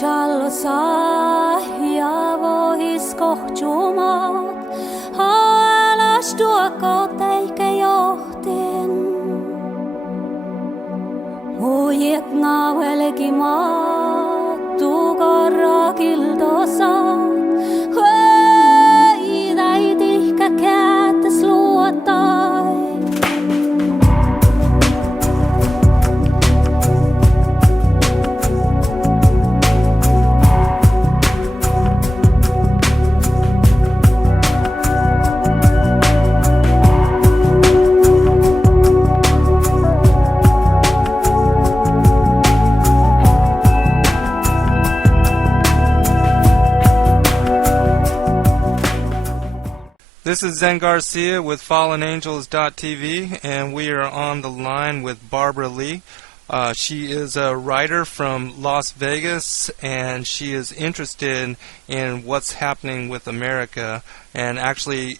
Challosa ja vohis kohtumat, haalas tuoko teikä johten. Muijek ngauelki maat, tukorra kiltosaat, huidai tihkä kääntäs luotai. This is Zen Garcia with FallenAngels.tv, and we are on the line with Barbara Lee. She is a writer from Las Vegas, and she is interested in what's happening with America, and actually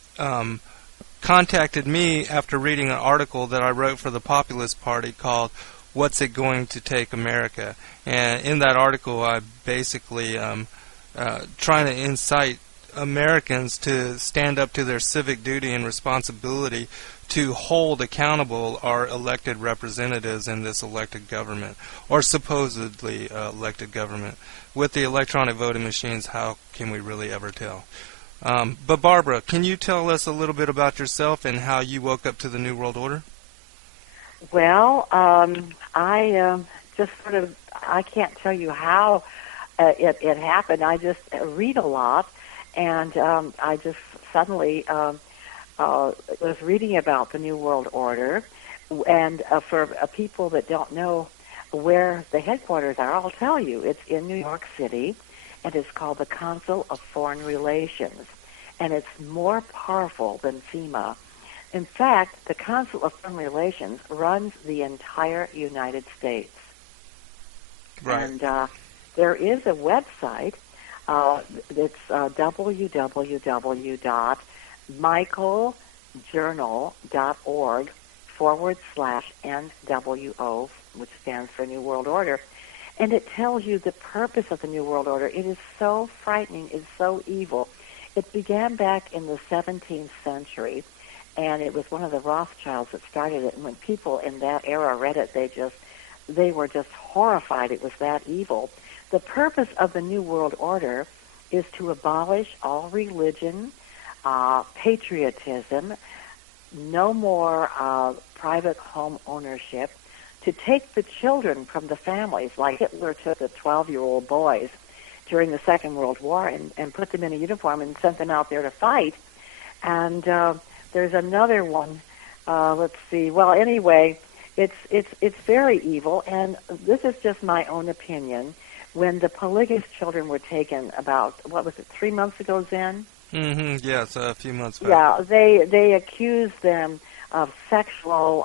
contacted me after reading an article that I wrote for the Populist Party called "What's It Going to Take America?" And in that article, I basically trying to incite Americans to stand up to their civic duty and responsibility to hold accountable our elected representatives in this elected government, or supposedly elected government. With the electronic voting machines, how can we really ever tell? But Barbara, can you tell us a little bit about yourself and how you woke up to the New World Order? Well, I just sort of, I can't tell you how it happened. I just read a lot. And I just suddenly was reading about the New World Order. And for people that don't know where the headquarters are, I'll tell you. It's in New York City, and it's called the Council of Foreign Relations. And it's more powerful than FEMA. In fact, the Council of Foreign Relations runs the entire United States. Right. And there is a website. It's www.michaeljournal.org/NWO, which stands for New World Order. And it tells you the purpose of the New World Order. It is so frightening. It's so evil. It began back in the 17th century, and it was one of the Rothschilds that started it. And when people in that era read it, they were just horrified. It was that evil. The purpose of the New World Order is to abolish all religion, patriotism, no more private home ownership, to take the children from the families, like Hitler took the 12-year-old boys during the Second World War and put them in a uniform and sent them out there to fight. And there's another one. Let's see. Well, anyway, it's very evil, and this is just my own opinion. When the polygamous children were taken about, 3 months ago, Zen? Mm-hmm. Yes, a few months back. Yeah, they accused them of sexual,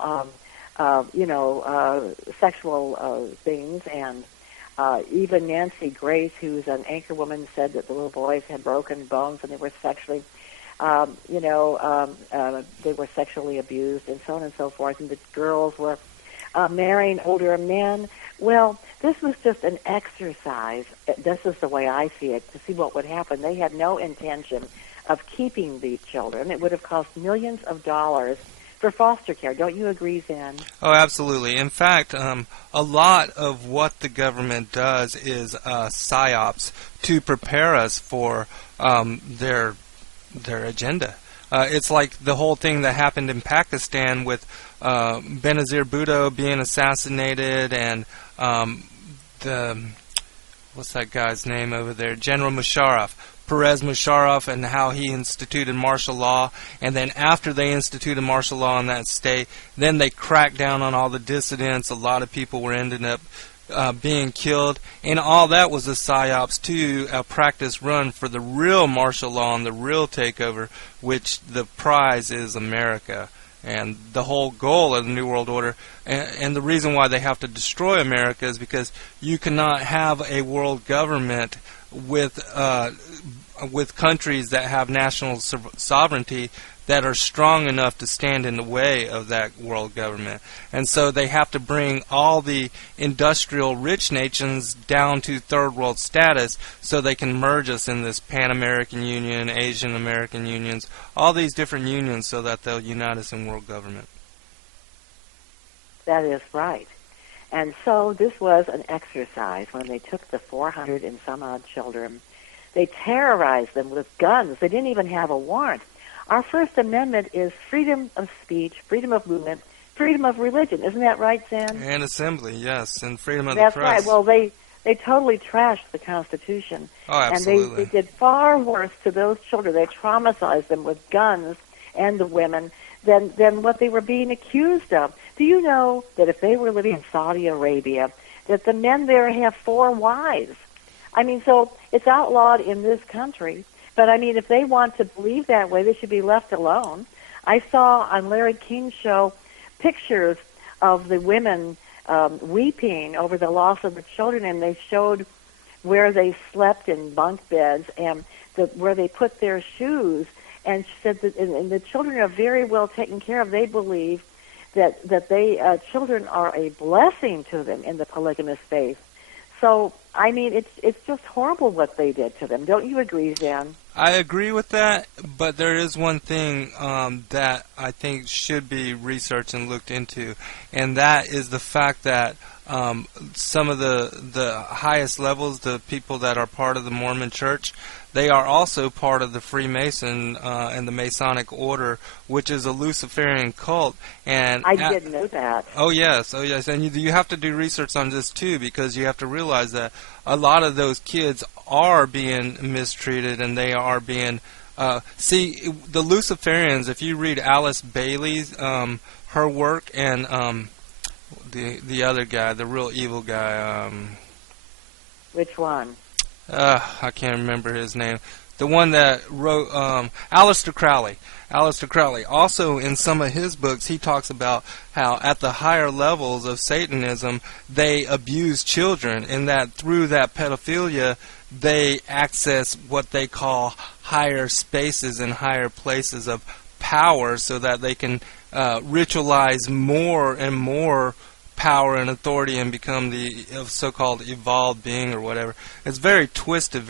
sexual things, and even Nancy Grace, who's an anchor woman, said that the little boys had broken bones and they were sexually, they were sexually abused, and so on and so forth, and the girls were marrying older men. Well, this was just an exercise. This is the way I see it, to see what would happen. They had no intention of keeping these children. It would have cost millions of dollars for foster care. Don't you agree, Zen? Oh, absolutely. In fact, a lot of what the government does is psyops to prepare us for their agenda. It's like the whole thing that happened in Pakistan with Benazir Bhutto being assassinated, and what's that guy's name over there? General Pervez Musharraf, and how he instituted martial law. And then after they instituted martial law in that state, then they cracked down on all the dissidents. A lot of people were ending up being killed, and all that was a psyops to a practice run for the real martial law and the real takeover, which the prize is America. And the whole goal of the New World Order, and the reason why they have to destroy America, is because you cannot have a world government with with countries that have national sovereignty that are strong enough to stand in the way of that world government. And so they have to bring all the industrial rich nations down to third world status so they can merge us in this Pan-American Union, Asian American unions, all these different unions so that they'll unite us in world government. That is right. And so this was an exercise when they took the 400 and some odd children. They terrorized them with guns. They didn't even have a warrant. Our First Amendment is freedom of speech, freedom of movement, freedom of religion. Isn't that right, Zen? And assembly, yes, and freedom of That's the press. right. Well, they totally trashed the Constitution. Oh, absolutely. And they did far worse to those children. They traumatized them with guns and the women than what they were being accused of. Do you know that if they were living in Saudi Arabia, that the men there have 4 wives? I mean, so it's outlawed in this country. But, I mean, if they want to believe that way, they should be left alone. I saw on Larry King's show pictures of the women weeping over the loss of the children, and they showed where they slept in bunk beds and where they put their shoes. And she said that and the children are very well taken care of. They believe that they children are a blessing to them in the polygamous faith. So, I mean, it's just horrible what they did to them. Don't you agree, Zen? I agree with that, but there is one thing that I think should be researched and looked into, and that is the fact that some of the highest levels, the people that are part of the Mormon Church, they are also part of the Freemason and the Masonic Order, which is a Luciferian cult. And I didn't know that. Oh yes, and you have to do research on this too, because you have to realize that a lot of those kids are being mistreated, and they are being see, the Luciferians, if you read Alice Bailey's her work, and the other guy, the real evil guy, Which one? I can't remember his name. The one that wrote Aleister Crowley. Aleister Crowley. Also, in some of his books, he talks about how at the higher levels of Satanism, they abuse children, and that through that pedophilia, they access what they call higher spaces and higher places of power, so that they can ritualize more and more power and authority and become the so-called evolved being or whatever. It's very twisted,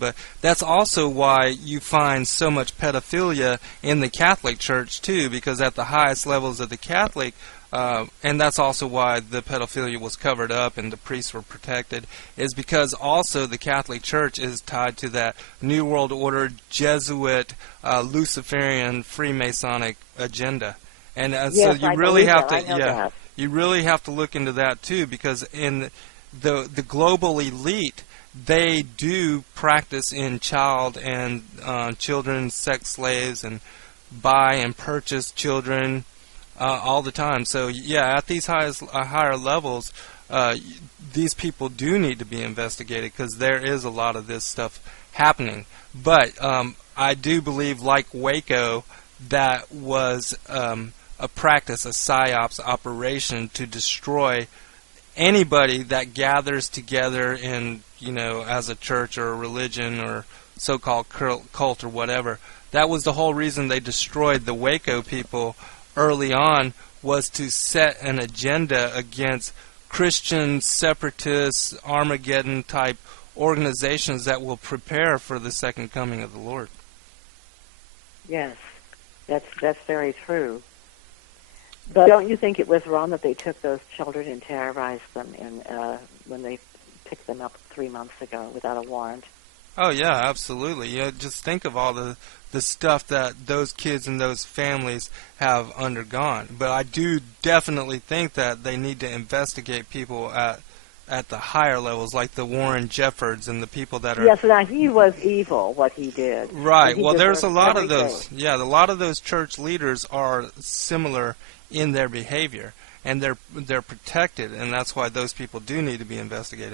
but that's also why you find so much pedophilia in the Catholic Church too, because at the highest levels of the Catholic, and that's also why the pedophilia was covered up and the priests were protected, is because also the Catholic Church is tied to that New World Order, Jesuit, Luciferian, Freemasonic agenda. And yes, so you really have to, that. You really have to look into that too, because in the global elite, they do practice in child and children sex slaves and buy and purchase children all the time. So yeah, at these higher levels, these people do need to be investigated, because there is a lot of this stuff happening. But I do believe, like Waco, that was a practice, a psyops operation to destroy anybody that gathers together in, as a church or a religion or so-called cult or whatever. That was the whole reason they destroyed the Waco people early on, was to set an agenda against Christian, separatist, Armageddon-type organizations that will prepare for the second coming of the Lord. Yes, that's very true. But don't you think it was wrong that they took those children and terrorized them when they picked them up 3 months ago without a warrant? Oh yeah, absolutely. Just think of all the stuff that those kids and those families have undergone. But I do definitely think that they need to investigate people at the higher levels, like the Warren Jeffords and the people that are... Yes, now he was evil, what he did. Right. Well, there's a lot everything. of those. Yeah, a lot of those church leaders are similar in their behavior, and they're protected, and that's why those people do need to be investigated.